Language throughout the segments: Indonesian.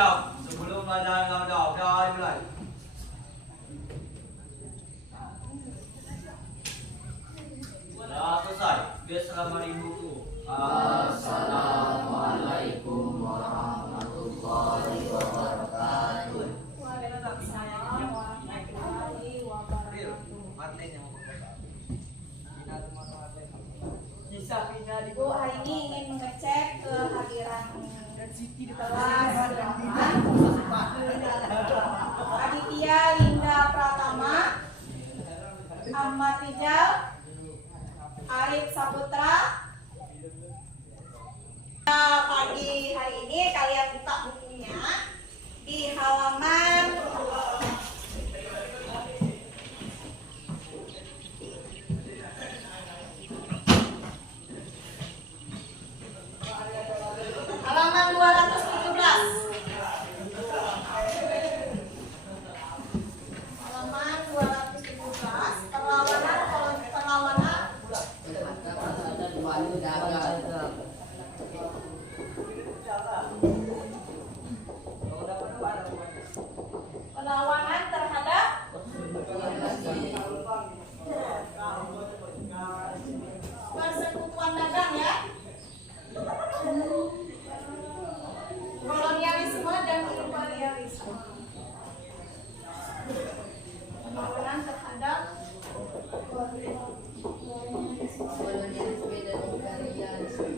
siap sebelum pelajaran kamu udah dimulai. Sudah selesai. Assalamualaikum. Assalamualaikum warahmatullahi wabarakatuh. Waalaikumsalam warahmatullahi wabarakatuh. Bu, hari ini ingin mengecek kehadiran kelas 8 Aditya Linda Pratama, Ahmad Rijal, Arif Saputra. Pagi hari ini kalian buka bukunya di halaman halaman 217. Halaman 217 perlawanan perlawanan terhadap persekutuan dagang ya, kolonialisme dan imperialisme. Perlawanan terhadap Kolonialisme dan imperialisme.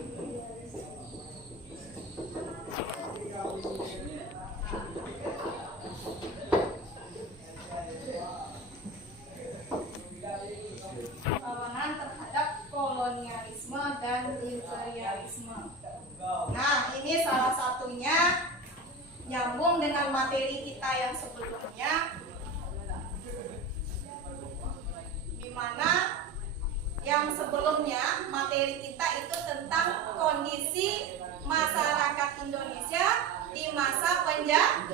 perlawanan terhadap kolonialisme dan imperialisme. Nah, ini salah satunya nyambung dengan materi kita yang sebelumnya, di mana yang sebelumnya materi kita itu tentang kondisi masyarakat Indonesia di masa penjajahan.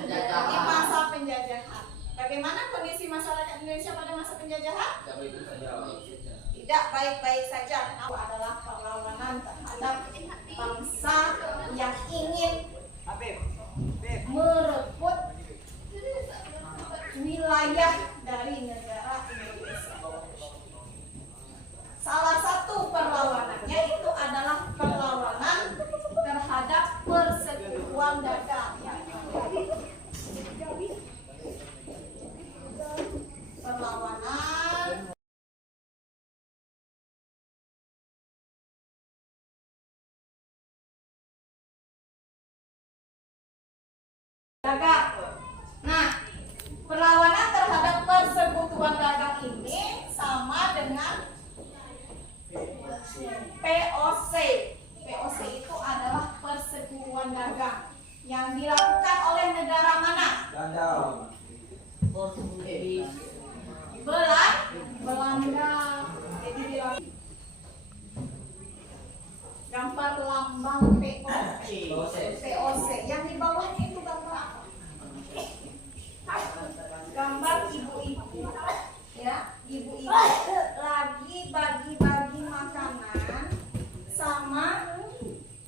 Bagaimana kondisi masyarakat Indonesia pada masa penjajahan? Tidak baik-baik saja. Itu adalah perlawanan terhadap bangsa yang ingin merebut wilayah dari negara Indonesia. Salah satu perlawanannya itu adalah perlawanan terhadap persekutuan dagang. Perlawanan dagang. Nah, perlawanan terhadap persekutuan dagang ini sama dengan POC. POC itu adalah persekutuan dagang yang dilakukan oleh negara mana? Belanda. Jadi dilakukan gambar lambang POC. Yang di bawahnya itu gambar apa? Gambar ibu-ibu, ya, ibu-ibu lagi bagi-bagi makanan sama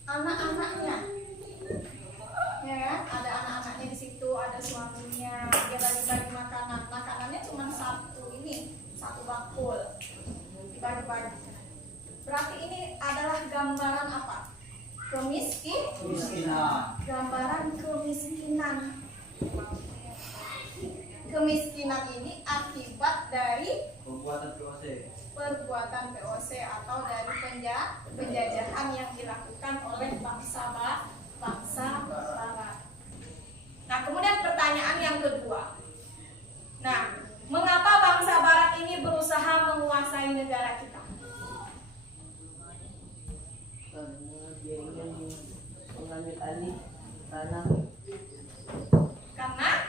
anak-anaknya, ya kan? Ada anak-anaknya di situ, ada suaminya, dia bagi-bagi makanan. Makanannya cuma satu bakul, dibagi-bagi. Berarti ini adalah gambaran apa? Kemiskinan. Gambaran kemiskinan. Kemiskinan ini akibat dari perbuatan POC atau dari penjajahan yang dilakukan oleh bangsa Barat. Nah, kemudian pertanyaan yang kedua. Nah, mengapa bangsa Barat ini berusaha menguasai negara kita? Karena dia ingin mengambil alih tanah. Karena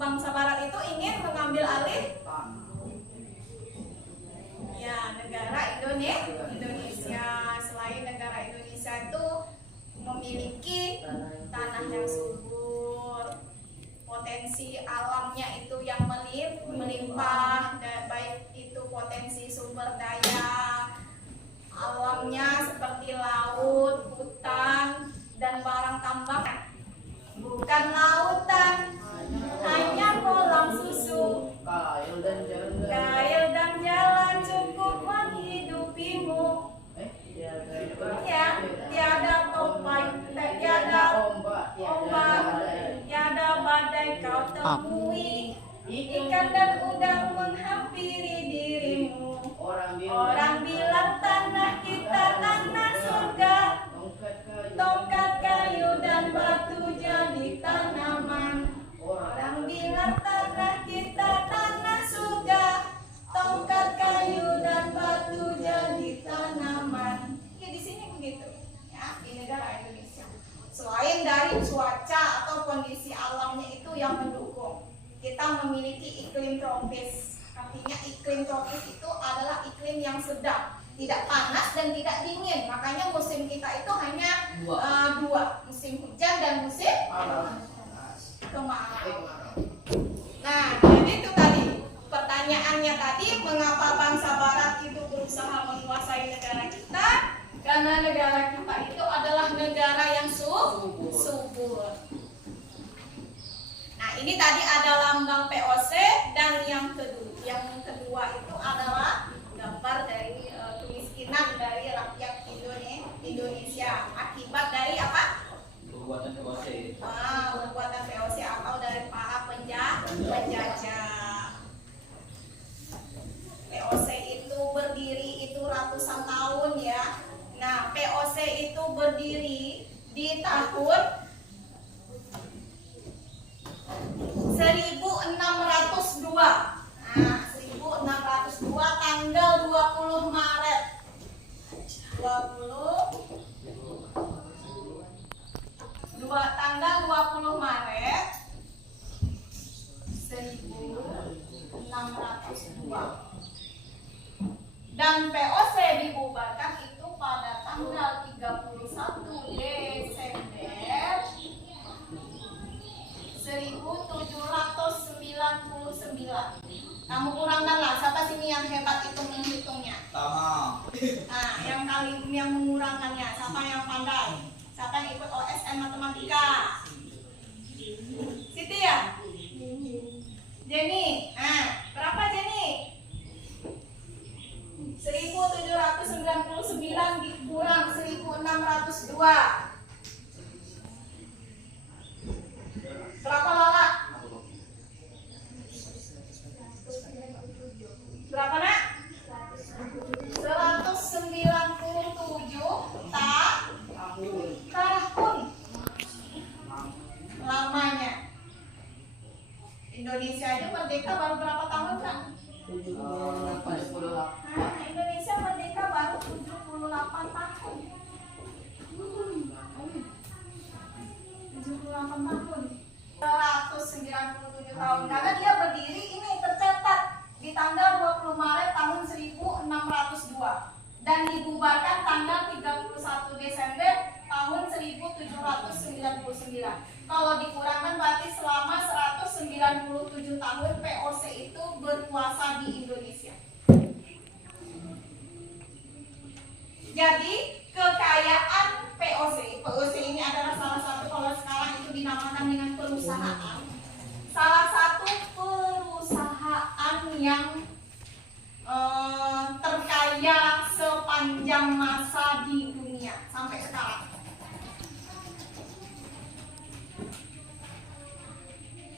bangsa Barat itu ingin mengambil alih ya negara Indonesia. Selain negara Indonesia itu memiliki tanah yang subur, potensi alamnya itu yang melimpah, baik itu potensi sumber daya alamnya seperti laut, hutan, dan barang tambang. Bukan laut temui, ikan dan udang menghampiri dirimu. Orang bilang tanah kita tanah surga, tongkat kayu dan batu jadi tanaman. Orang bilang tanah kita tanah surga, tongkat kayu dan batu jadi tanaman. Ya di sini begitu, ya di negara Indonesia. Selain dari cuaca atau kondisi alamnya itu yang mendukung, kita memiliki iklim tropis. Artinya iklim tropis itu adalah iklim yang sedang, tidak panas dan tidak dingin. Makanya musim kita itu hanya dua, musim hujan dan musim kemarau. Nah, jadi itu tadi pertanyaannya tadi, mengapa bangsa Barat itu berusaha menguasai negara kita? Karena negara kita itu adalah negara yang subur. Nah, ini tadi ada lambang POC, dan yang kedua itu adalah gambar dari kemiskinan dari rakyat Indonesia akibat dari apa? Perbuatan POC. Perbuatan POC atau dari para penjajah. POC itu berdiri itu ratusan tahun ya. Nah, POC itu berdiri di tahun 1602. Nah, 1602 tanggal 20 Maret. 20 Maret 1602. Dan POC dibubarkan itu pada tanggal 31 Desember 1799. Kamu kurangkanlah, siapa sini yang hebat itu menghitungnya? Sama. Nah, yang mengurangkannya, siapa yang pandai? Siapa yang ikut OSN matematika? Siti ya? Jenny. Nah, berapa Jenny? 1799 dikurang 1602. Berapa Lala? Berapa nak? 197 tahun lamanya. Indonesia aja merdeka baru berapa tahun Kak? 78. Indonesia merdeka baru 78 tahun. 78 tahun. 197 tahun. Karena dia berdiri ini tercatat di tanggal 20 Maret tahun 1602 dan dibubarkan tanggal 31 Desember tahun 1799. Kalau dikurangkan berarti selama 197 tahun POC itu berkuasa di Indonesia. Jadi kekayaan POC ini adalah salah satu, kalau sekarang itu dinamakan dengan perusahaan, salah satu perusahaan yang terkaya sepanjang masa di dunia sampai sekarang.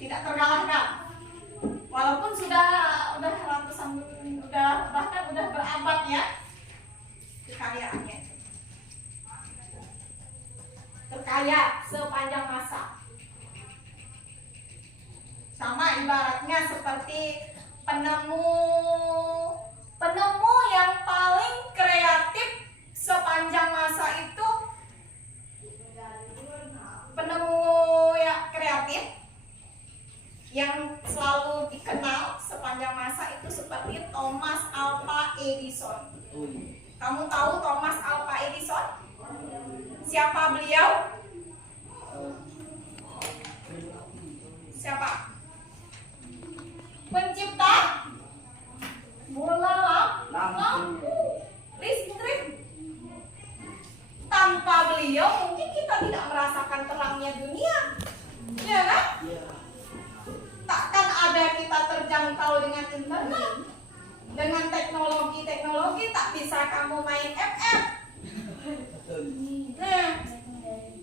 Tidak terkalahkan. Walaupun sudah ratusan, bahkan udah berabad ya kekayaannya. Terkaya sepanjang masa. Sama ibaratnya seperti penemu yang paling kreatif sepanjang masa itu, penemu yang kreatif yang selalu dikenal sepanjang masa itu seperti Thomas Alva Edison. Kamu tahu Thomas Alva Edison? Siapa beliau? Siapa? Pencipta bola lampu listrik. Tanpa beliau mungkin kita tidak merasakan terangnya dunia, ya kan? Takkan ada kita terjangkau dengan internet, dengan teknologi tak bisa kamu main FF, nah,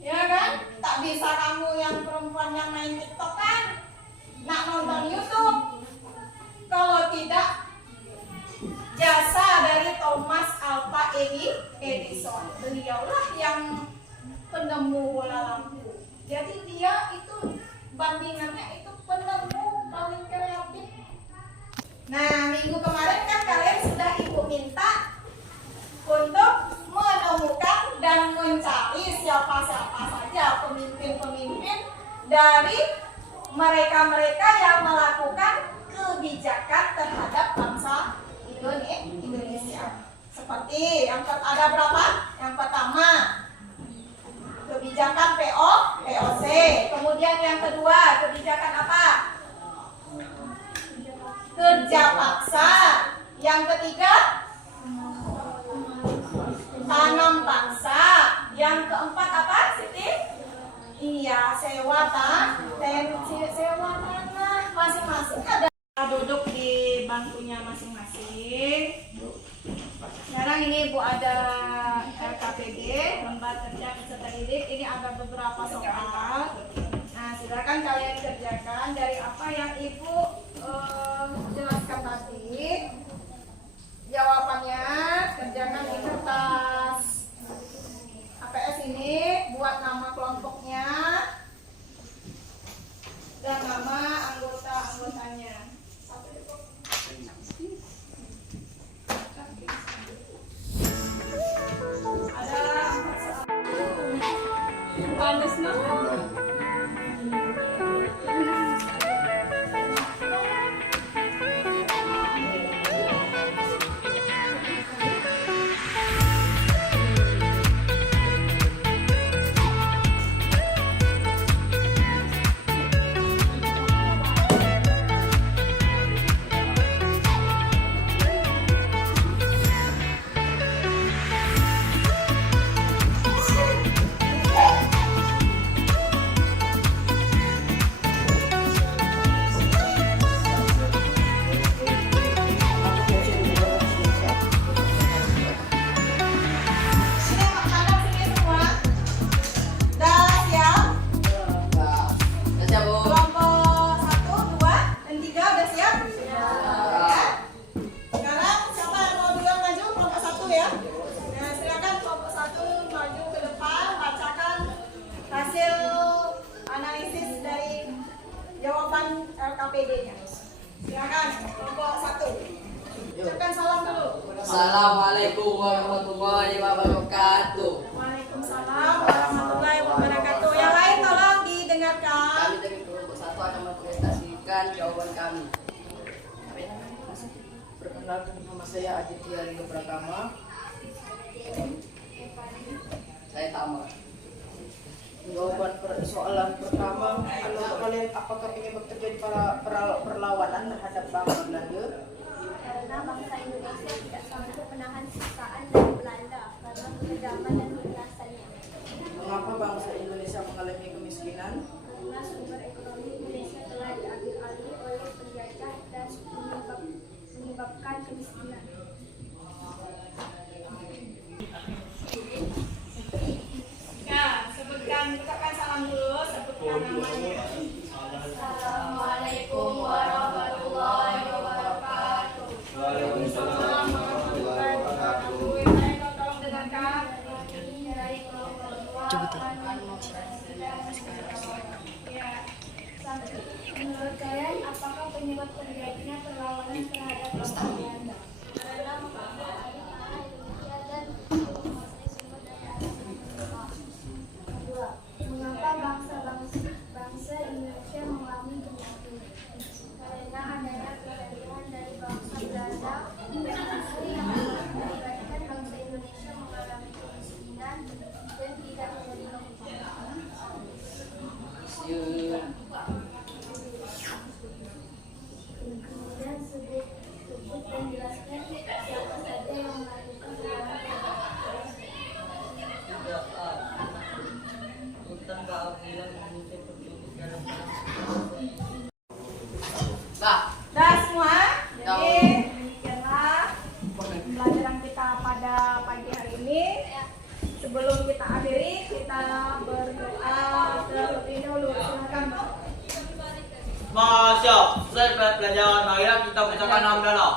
ya kan? Tak bisa kamu yang perempuan yang main TikTok kan? nak nonton YouTube. Kalau tidak, jasa dari Thomas Alva Edison. Beliaulah yang penemu bola lampu. Jadi dia itu bandingannya itu penemu paling kreatif. Nah, minggu kemarin kan kalian sudah ibu minta untuk menemukan dan mencari siapa-siapa saja pemimpin-pemimpin dari mereka-mereka yang melakukan kebijakan terhadap bangsa Indonesia. Seperti yang ada berapa? Yang pertama kebijakan POC. Kemudian yang kedua kebijakan apa? Kerja paksa. Yang ketiga tanam paksa. Yang keempat apa, Siti? Iya, sewa tanah masing-masing ada. Duduk di bangkunya masing-masing. Sekarang ini Bu ada LKPD, Lembar Kerja Peserta Didik. Ini ada beberapa soal. Nah, silakan kalian kerjakan dari apa yang Ibu jelaskan tadi. Jawabannya kerjakan di kertas APS ini, buat nama kelompoknya dan nama anggota-anggotanya. Panas banget. LKPD-nya. Silakan kelompok 1. Ucapkan salam dulu. Assalamualaikum warahmatullahi wabarakatuh. Waalaikumsalam warahmatullahi wabarakatuh. Yang lain tolong didengarkan. Kami dari kelompok 1 akan mempresentasikan jawaban kami. Perkenalkan, nama saya Aditya Ringo Pratama. Saya Tama. Jawaban soalan pertama, kalau kalian apakah penyebab terjadi perlawanan terhadap bangsa Belanda? Karena bangsa Indonesia tidak sanggup menahan siksaan dari Belanda karena kekejaman dan kekerasannya. Mengapa bangsa Indonesia mengalami kemiskinan? Karena sumber ekonomi Indonesia telah diambil alih oleh penjajah dan menyebabkan kemiskinan. Ya, ucapkan salam dulu, sebutkan namanya. Assalamualaikum warahmatullahi wabarakatuh. Waalaikumsalam warahmatullahi wabarakatuh. Yang lain tolong dengarkan. Dari kelompok 2 akan Ya. menurut kalian apakah penyebab terjadinya perlawanan terhadap bangsa Belanda? Karena mengambil alih tanah Indonesia dan menguasai sumber daya alam Indonesia. Kedua, mengapa bangsa Indonesia mengalami kemiskinan? Karena adanya kedatangan dari bangsa Belanda yang mengakibatkan bangsa Indonesia mengalami kemiskinan dan tidak menerima upah. Kemudian sebut dan jelaskan siapa saja yang melakukan perlawanan. Dah semua. Jadi demikianlah pembelajaran kita pada pagi hari ini. Sebelum kita akhiri, kita berdoa terlebih dahulu. Silakan. Masya, selesai pelajaran. Marilah kita bacakan alhamdulillah.